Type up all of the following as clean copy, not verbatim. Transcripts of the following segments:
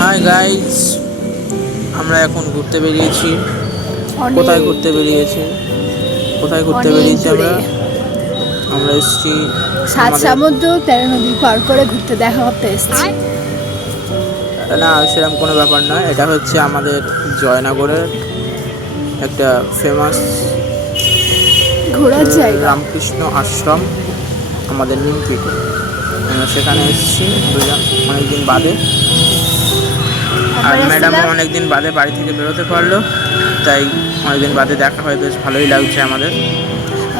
Hi guys, আমরা এখন ঘুরতে বেরিয়েছি। কোথায় ঘুরতে বেরিয়েছি আমরা? আমরা এসেছি সাত সমুদ্র 13 নদী পার করে ঘুরতে দেখা করতে এসেছি। না, সেরকম কোনো ব্যাপার নয়। এটা হচ্ছে আমাদের জয়নগরের একটা ফেমাস ঘোরার জায়গা, রামকৃষ্ণ আশ্রম, আমাদের নিমপিটে। আমরা সেখানে এসেছি দুজন অনেকদিন বাদে, আর ম্যাডামও অনেকদিন বাদে বাড়ি থেকে বেরোতে পারলো, তাই অনেকদিন বাদে দেখা হয়, বেশ ভালোই লাগছে আমাদের।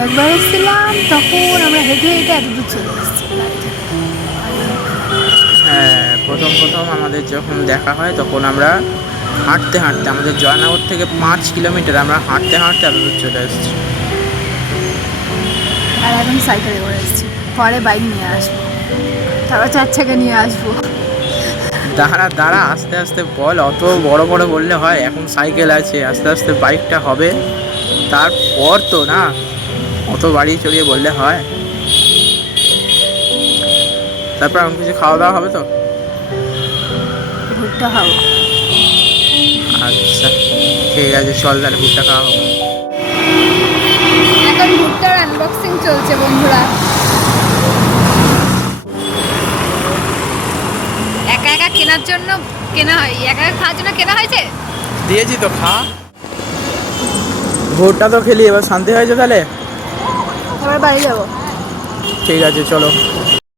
একবার এসেছিলাম তখন আমরা হেঁটে হেঁটে এতদূর চলে এসেছি। হ্যাঁ, প্রথম আমাদের যখন দেখা হয় তখন আমরা হাঁটতে আমাদের জয়নগর থেকে 5 কিলোমিটার আমরা হাঁটতে এতদূর চলে এসেছি। আর এখন সাইকেলে করে এসেছি, পরে বাইক নিয়ে আসবো, তারপর 4 চাকা নিয়ে আসবো। দাঁড়া আস্তে আস্তে বল, অত বড় বললে হয়? এখন সাইকেল আছে, আস্তে আস্তে বাইকটা হবে, তারপর তো না, অত বাড়ি চড়িয়ে বললে হয়? তারপর এখন কিছু খাওয়া দাওয়া হবে তো? ভুট্টা খাবো। আচ্ছা ঠিক আছে, চল তাহলে ভুট্টা খাওয়া হবে। এখন ভুট্টার আনবক্সিং চলছে বন্ধুরা। একা একা কেনার জন্য কেনা হয়, একা একা খাওয়ার জন্য কেনা হয়েছে। দিয়েছি তো, খা। ভুট্টা তো খেলি, এবার শান্তি হয়েছে তাহলে? এবার বাড়ি যাবো। ঠিক আছে চলো।